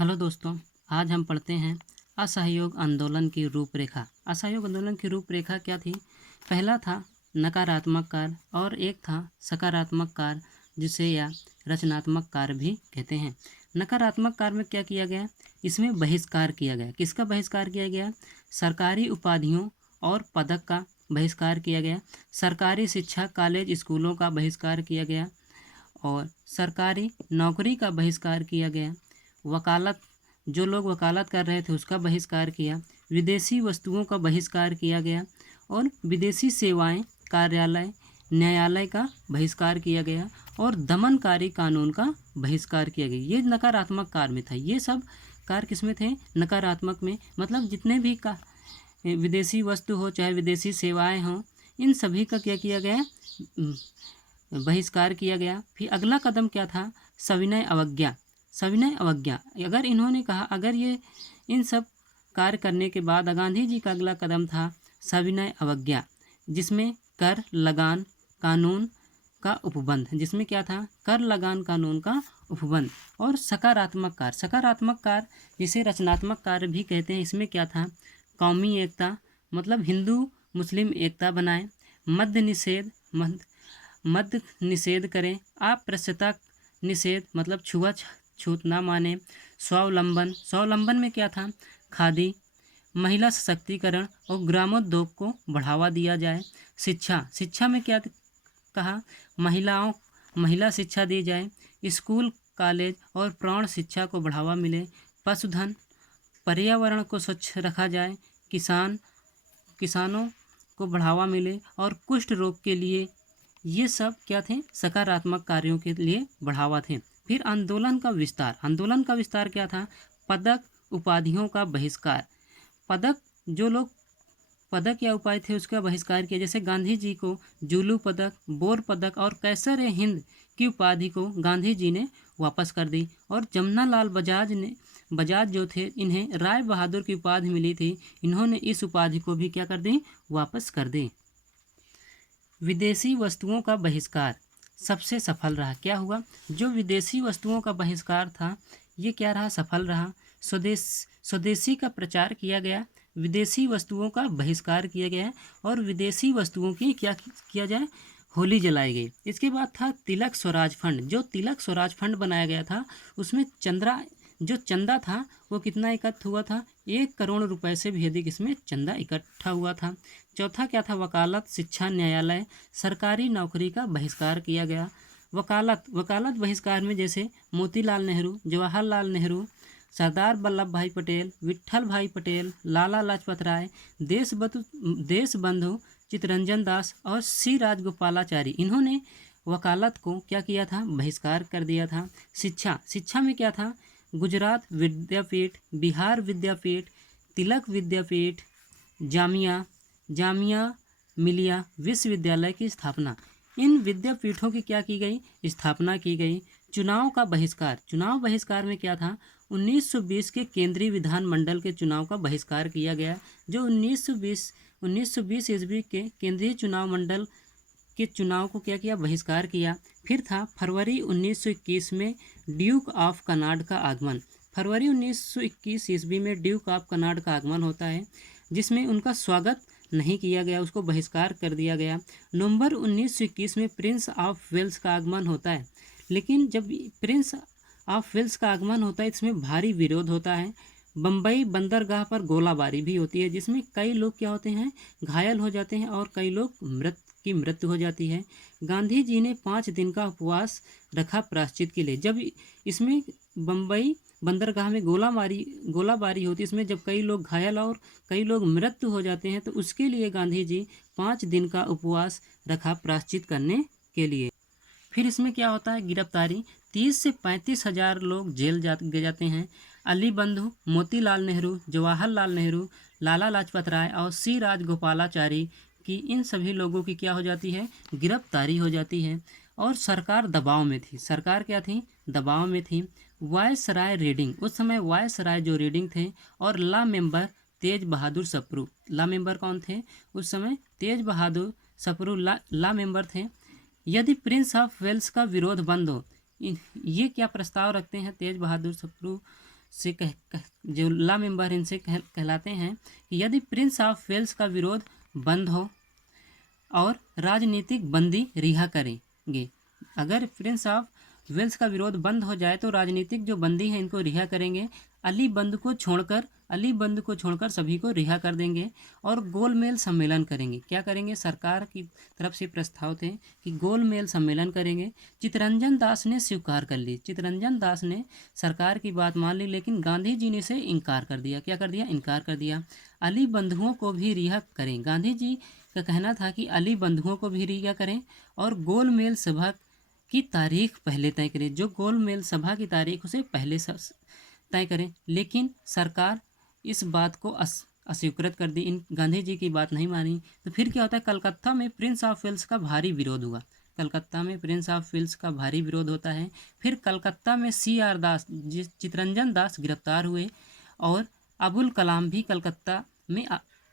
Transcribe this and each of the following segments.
Hello दोस्तों, आज हम पढ़ते हैं असहयोग आंदोलन की रूपरेखा। असहयोग आंदोलन की रूपरेखा क्या थी? पहला था नकारात्मक कार्य और एक था सकारात्मक कार्य, जिसे या रचनात्मक कार्य भी कहते हैं। नकारात्मक कार्य में क्या किया गया? इसमें बहिष्कार किया गया। किसका बहिष्कार किया गया? सरकारी उपाधियों और पदक का बहिष्कार किया गया। सरकारी शिक्षा कॉलेज स्कूलों का बहिष्कार किया गया और सरकारी नौकरी का बहिष्कार किया गया। वकालत, जो लोग वकालत कर रहे थे उसका बहिष्कार किया। विदेशी वस्तुओं का बहिष्कार किया गया और विदेशी सेवाएं, कार्यालय, न्यायालय का बहिष्कार किया गया और दमनकारी कानून का बहिष्कार किया गया। ये नकारात्मक कार्य में था। ये सब कार्य किसमें थे? नकारात्मक में। मतलब जितने भी का विदेशी वस्तु हो चाहे विदेशी सेवाएं हों, इन सभी का क्या किया गया? बहिष्कार किया गया। फिर अगला कदम क्या था? सविनय अवज्ञा। सविनय अवज्ञा, अगर इन्होंने कहा, अगर ये इन सब कार्य करने के बाद गांधी जी का अगला कदम था सविनय अवज्ञा, जिसमें कर लगान कानून का उपबंध। जिसमें क्या था? कर लगान कानून का उपबंध। और सकारात्मक कार्य, सकारात्मक कार्य जिसे रचनात्मक कार्य भी कहते हैं, इसमें क्या था? कौमी एकता, मतलब हिंदू मुस्लिम एकता बनाए। मद्य निषेध, मद्य निषेध करें। अप्रसृता निषेध, मतलब छूत ना माने। स्वावलंबन, स्वावलंबन में क्या था? खादी, महिला सशक्तिकरण और ग्रामोद्योग को बढ़ावा दिया जाए। शिक्षा, शिक्षा में क्या कहा? महिला शिक्षा दी जाए। स्कूल कॉलेज और प्रौढ़ शिक्षा को बढ़ावा मिले। पशुधन, पर्यावरण को स्वच्छ रखा जाए। किसानों को बढ़ावा मिले और कुष्ठ रोग के लिए। ये सब क्या थे? सकारात्मक कार्यों के लिए बढ़ावा थे। फिर आंदोलन का विस्तार, आंदोलन का विस्तार क्या था? पदक उपाधियों का बहिष्कार। पदक, जो लोग पदक या उपाधि थे उसका बहिष्कार किया। जैसे गांधी जी को जूलू पदक, बोर पदक और कैसर ए हिंद की उपाधि को गांधी जी ने वापस कर दी। और जमनालाल बजाज जो थे, इन्हें राय बहादुर की उपाधि मिली थी, इन्होंने इस उपाधि को भी क्या कर दी? वापस कर दी। विदेशी वस्तुओं का बहिष्कार सबसे सफल रहा। क्या हुआ? जो विदेशी वस्तुओं का बहिष्कार था, ये क्या रहा? सफल रहा। स्वदेशी का प्रचार किया गया, विदेशी वस्तुओं का बहिष्कार किया गया और विदेशी वस्तुओं की क्या किया जाए? होली जलाई गई। इसके बाद था तिलक स्वराज फंड। जो तिलक स्वराज फंड बनाया गया था, उसमें चंदा था वो कितना इकट्ठा हुआ था? 1 करोड़ रुपए से भी अधिक इसमें चंदा इकट्ठा हुआ था। चौथा क्या था? वकालत, शिक्षा, न्यायालय, सरकारी नौकरी का बहिष्कार किया गया। वकालत बहिष्कार में जैसे मोतीलाल नेहरू, जवाहरलाल नेहरू, सरदार वल्लभ भाई पटेल, विट्ठल भाई पटेल, लाला लाजपत राय, देशबंधु चित्तरंजन दास और सी राजगोपालाचारी, इन्होंने वकालत को क्या किया था? बहिष्कार कर दिया था। शिक्षा में क्या था? गुजरात विद्यापीठ, बिहार विद्यापीठ, तिलक विद्यापीठ, जामिया मिलिया विश्वविद्यालय की स्थापना। इन विद्यापीठों की क्या की गई? स्थापना की गई। चुनाव का बहिष्कार, चुनाव बहिष्कार में क्या था? 1920 के केंद्रीय विधानमंडल के चुनाव का बहिष्कार किया गया। जो 1920 ईस्वी के केंद्रीय चुनाव मंडल के चुनाव को क्या किया? बहिष्कार किया। फिर था फरवरी 1921 में ड्यूक ऑफ कनाड का आगमन। फरवरी 1921 ईस्वी में ड्यूक ऑफ कनाड का आगमन होता है, जिसमें उनका स्वागत नहीं किया गया, उसको बहिष्कार कर दिया गया। नवंबर 1921 में प्रिंस ऑफ वेल्स का आगमन होता है, लेकिन जब प्रिंस ऑफ वेल्स का आगमन होता है, इसमें भारी विरोध होता है। बम्बई बंदरगाह पर गोलाबारी भी होती है, जिसमें कई लोग क्या होते हैं? घायल हो जाते हैं और कई लोग मृत्यु हो जाती है। गांधी जी ने 5 दिन का उपवास रखा प्रायश्चित के लिए। जब इसमें बम्बई बंदरगाह में गोलाबारी होती है, इसमें जब कई लोग घायल और कई लोग मृत्यु हो जाते हैं, तो उसके लिए गांधी जी 5 दिन का उपवास रखा प्रायश्चित करने के लिए। फिर इसमें क्या होता है? गिरफ्तारी, 30 से 35 हज़ार लोग जेल जाते हैं। अली बंधु, मोतीलाल नेहरू, जवाहरलाल नेहरू, लाला लाजपत राय और सी राजगोपालाचारी की, इन सभी लोगों की क्या हो जाती है? गिरफ्तारी हो जाती है। और सरकार दबाव में थी। सरकार क्या थी? दबाव में थी। वायसराय रीडिंग, उस समय वायसराय जो रीडिंग थे और ला मेंबर तेज बहादुर सप्रू, ला मेंबर कौन थे उस समय? तेज बहादुर सप्रू ला मेंबर थे। यदि प्रिंस ऑफ वेल्स का विरोध बंद हो, ये क्या प्रस्ताव रखते हैं तेज बहादुर सप्रू? से जो ला मेंबर इनसे कहलाते हैं कि यदि प्रिंस ऑफ वेल्स का विरोध बंद हो और राजनीतिक बंदी रिहा करेंगे। अगर प्रिंस ऑफ वेल्स का विरोध बंद हो जाए तो राजनीतिक जो बंदी है इनको रिहा करेंगे। अली बंद को छोड़कर सभी को रिहा कर देंगे और गोलमेल सम्मेलन करेंगे। क्या करेंगे? सरकार की तरफ से प्रस्ताव थे कि गोलमेल सम्मेलन करेंगे। चित्तरंजन दास ने स्वीकार कर ली। चित्तरंजन दास ने सरकार की बात मान ली, लेकिन गांधी जी ने इसे इनकार कर दिया। क्या कर दिया? इनकार कर दिया। अली बंधुओं को भी रिहा करें। गांधी जी का कहना था कि अली बंधुओं को भी रिहा करें और गोलमेल सभा की तारीख पहले तय करें। जो गोलमेल सभा की तारीख उसे पहले तय करें, लेकिन सरकार इस बात को अस्वीकृत कर दी। इन गांधी जी की बात नहीं मानी। तो फिर क्या होता है? कलकत्ता में प्रिंस ऑफ वेल्स का भारी विरोध हुआ। कलकत्ता में प्रिंस ऑफ वेल्स का भारी विरोध होता है। फिर कलकत्ता में CR दास, चित्तरंजन दास गिरफ्तार हुए और अबुल कलाम भी कलकत्ता में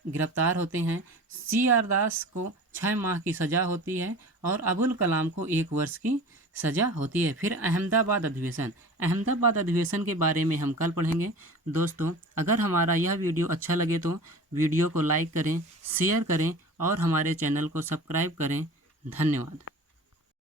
गिरफ्तार होते हैं। CR दास को 6 माह की सज़ा होती है और अबुल कलाम को 1 वर्ष की सज़ा होती है। फिर अहमदाबाद अधिवेशन के बारे में हम कल पढ़ेंगे। दोस्तों, अगर हमारा यह वीडियो अच्छा लगे तो वीडियो को लाइक करें, शेयर करें और हमारे चैनल को सब्सक्राइब करें। धन्यवाद।